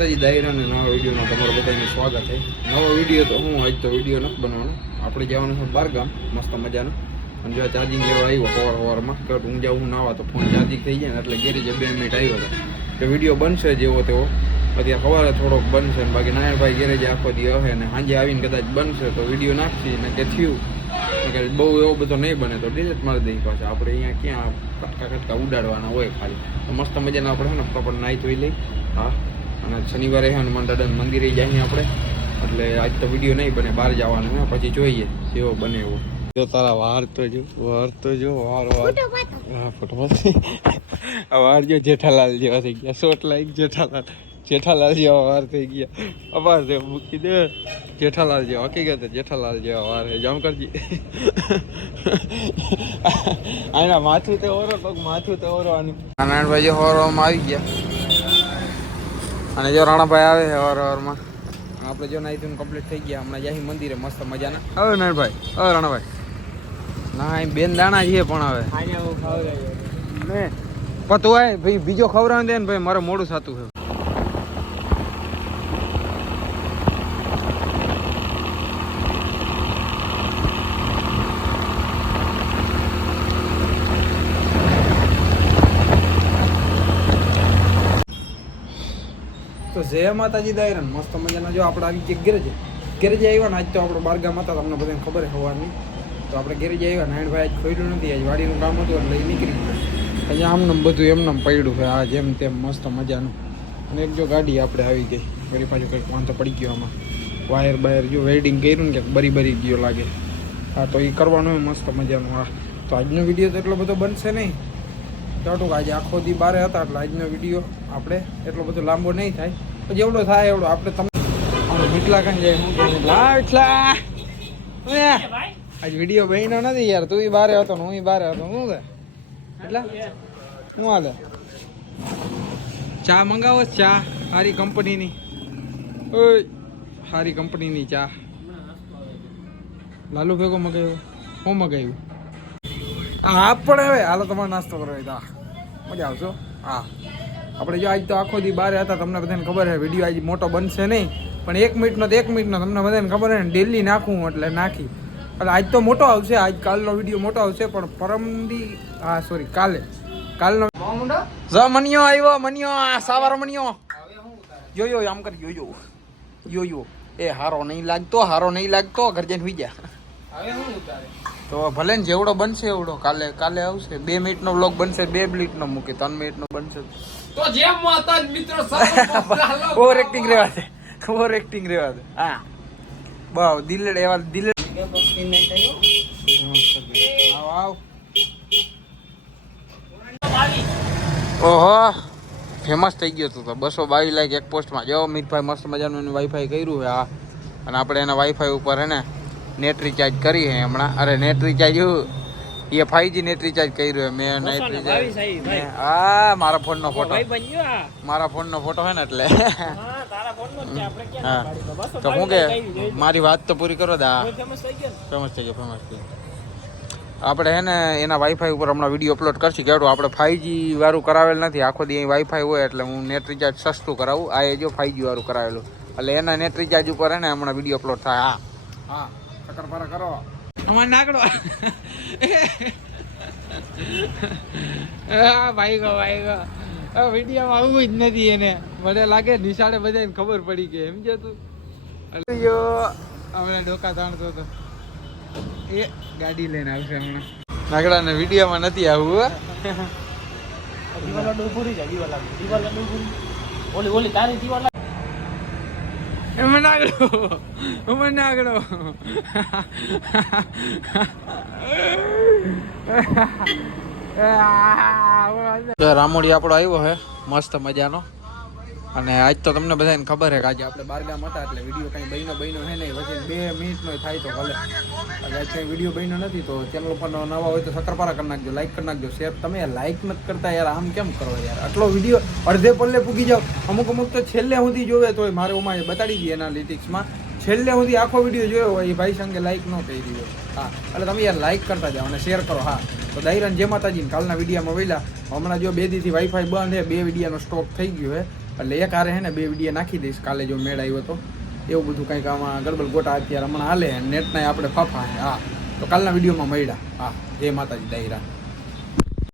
દાયરાને નવા વિડીયોમાં તમારું બધાનું સ્વાગત છે. નવો વિડીયો તો હું આજ તો વિડીયો નથી બનાવવાનો. આપણે જવાનું છે બારગામ મસ્ત મજાનું. અને જો ચાર્જિંગ લેવા આવ્યો સવારમાં કે હું જાઉં હું નાવા તો ફોન ચાર્જિંગ થઈ જાય ને એટલે ગેરેજ 2 મિનિટ આવ્યો હતો કે વિડીયો બનશે જેવો તેવો. અત્યારે સવારે થોડોક બનશે ને બાકી નાયણભાઈ ગેરેજ આખો દી હશે ને સાંજે આવીને કદાચ બનશે તો વિડીયો નાખી ને કે થયું કે બહુ એવો બધો નહીં બને તો ડિલીટ મારી દઈ પાછા. આપણે અહીંયા ક્યાં કટકા કટકા ઉડાડવાના હોય ખાલી. તો મસ્ત મજાના આપણે છે ને પ્રોપર નાહી ધોઈ લઈ. હા, અને શનિવારે હનુમાન દાદાના મંદિરે જઈએ આપણે એટલે આજ તો વિડીયો નહીં બને, બહાર જવાનું હોય પછી જોઈએ કેવો બને એવો. જો તારા વાર તો જો વાર હા ફોટો વાર જો જેઠાલાલ જેવા થઈ ગયા. શોટ લાઈક જેઠાલાલ જેવા વાર થઈ ગયા. અપાર દે મૂકી દે જેઠાલાલ જેવા હકીકત જેઠાલાલ જેવા વાર છે. જામ કરજી આના માથું તે ઓરો પગ માથું તે ઓરો આનું નારાયણભાઈ જે હોરમાં આવી ગયા અને જો રાણાભાઈ આવે છે વારમાં. આપણે જો નાઈતું કમ્પ્લીટ થઈ ગયા હમણાં જાય મંદિરે મસ્ત મજાના. હવે નારાયણભાઈ હવે રાણાભાઈ ના એમ બેન દાણા છે પણ હવે ને પતું હોય ભાઈ બીજો ખવડાવી દે ને ભાઈ મારે મોડું થતું છે. તો જય માતાજી દાયરન મસ્ત મજાના. જો આપણે આવી ગયા ગેરેજ આવ્યા ને આજ તો આપણે બારગામ હતા તમને બધાને ખબર છે સવારની. તો આપણે ગેરેજ આવ્યા નારાયણભાઈ આજ ખોલ્યું નથી, આજ વાડીનું કામ હતું એટલે નીકળી ગયું. અહીંયા આમને બધું એમને પડ્યું છે આ જેમ તેમ મસ્ત મજાનું. અને એક જો ગાડી આપણે આવી ગઈ વળી પાછું કંઈક વાંધો પડી ગયો આમાં વાયર બાયર જો વેલ્ડિંગ કર્યું ને ક્યાંક બરી ગયો લાગે. હા તો એ કરવાનું હોય મસ્ત મજાનું. હા તો આજનો વિડીયો તો એટલો બધો બનશે નહીં ટોટું. આજે આખો દી બારે હતા એટલે આજનો વિડીયો આપણે એટલો બધો લાંબો નહીં થાય. જેવડો થાય એવડો આપણે તમને મીઠલા કાંઈ જાય શું મીઠલા આજ વિડીયો બહેનો નથી યાર. તું બારે હતો ને હું બારે હતો. શું છે એટલે શું હાલે? ચા મંગાવો ચા સારી કંપનીની. ઓય સારી કંપનીની ચા લાલુ ભેગો મગાવ્યો. શું મગાવ્યું? હા પણ હવે હાલો તમારે નાસ્તો કરો તા મજા આવશો. હા આપણે જો આજ તો આખો દી બારે હતા તમને બધાને ખબર છે. વિડીયો આજ મોટો બનશે નહીં પણ 1 મિનિટનો તો 1 મિનિટનો તમને બધાને ખબર છે ને. ડેલી નાખું એટલે નાખી એટલે આજ તો મોટો આવશે. આજ કાલનો વિડીયો મોટો આવશે પણ પરમદી હા સોરી કાલનો મનિયો આવ્યો. મનિયો સાવાર મનિયો જોયો આમ કરી જોયો એ હારો નહીં લાગતો ઘર જઈને સુઈ જા. તો ભલે ને જેવડો બનશે એવડો કાલે આવશે. 2 મિનિટનો વ્લોગ બનશે, 2 મિનિટનો મૂકે 3 મિનિટનો બનશે તો જેમ માતા મિત્રો ઓવર એક્ટિંગ રહેવા દે. હા બાવ દિલેડ એવા દિલેડ આવ ઓહો ફેમસ થઈ ગયો તો 222 લાઈક એક પોસ્ટમાં. જો મીતભાઈ મસ્ત મજાનું વાઈફાઈ કર્યું છે. હા અને આપણે એના વાઈફાઈ ઉપર હે ને નેટ રિચાર્જ કરી હે હમણાં. અરે નેટ રિચાર્જ એ 5G નેટ રિચાર્જ કર્યું મેં. નેટ રિચાર્જ હા મારા ફોનનો ફોટો હે ને એટલે હા તો હું કે મારી વાત તો પૂરી કરો દા. ફેમસ થઈ ગયો. આપણે હે ને એના વાઈફાઈ ઉપર હમણાં વિડીયો અપલોડ કરશું. કેવડું આપણે 5G વાળું કરાવેલ નથી. આખો દી અહીં વાઈફાઈ હોય એટલે હું નેટ રિચાર્જ સસ્તું કરાવું. આ એ જો 5G વાળું કરાવેલું એટલે એના નેટ રિચાર્જ ઉપર હે ને હમણાં વિડીયો અપલોડ થાય. હા ચક્કર કરો અમારે નાકડો ભાઈ ગો વિડીયોમાં આવું જ નથી એને. મને લાગે નિશાળે બધાને ખબર પડી ગઈ સમજે તું. હમણાં ડોકા તાણતો હતો એ ગાડી લઈને આવશે હમણાં. નાગડાને વિડીયોમાં નથી આવું. રામોડી આપણો આવ્યો હે મસ્ત મજાનો. અને આજ તો તમને બધાને ખબર છે કે આજે આપણે બારગામ હતા એટલે વિડીયો કંઈ બહેનો હે નહીં. પછી 2 મિનિટનો થાય તો ભલે. એટલે આજ કંઈ વિડીયો બહેનો નથી તો ચેનલ પર નવા હોય તો સક્કરપારા કરી નાખજો, લાઈક કરી નાખજો, શેર. તમે લાઈક નથી કરતા યાર, આમ કેમ કરો યાર? આટલો વિડીયો અડધે પલ્લે પૂગી જાવ. અમુક તો છેલ્લે સુધી જોવે તોય મારે ઓમાં બતાડી દઈએ એનાલિટિક્સમાં. છેલ્લે સુધી આખો વિડીયો જોયો હોય એ ભાઈ સંગે લાઈક ન કહી દીધો. હા એટલે તમે યાર લાઈક કરતા જાઓ અને શેર કરો. હા તો દાયરાન જય માતાજી. કાલના વિડીયોમાં વહેલા હમણાં જો 2 દીથી વાઈફાઈ બંધ છે, 2 વિડીયોનો સ્ટોક થઈ ગયો છે એટલે એક હારે હે ને 2 વિડીયો નાખી દઈશ કાલે જો મેળ આવ્યો તો. એવું બધું કંઈક આમાં ગડબડ ગોટા અત્યારે હમણાં હાલે નેટના આપણે ફાફા. હા તો કાલના વિડીયોમાં મળ્યા. હા જય માતાજી દાયરા.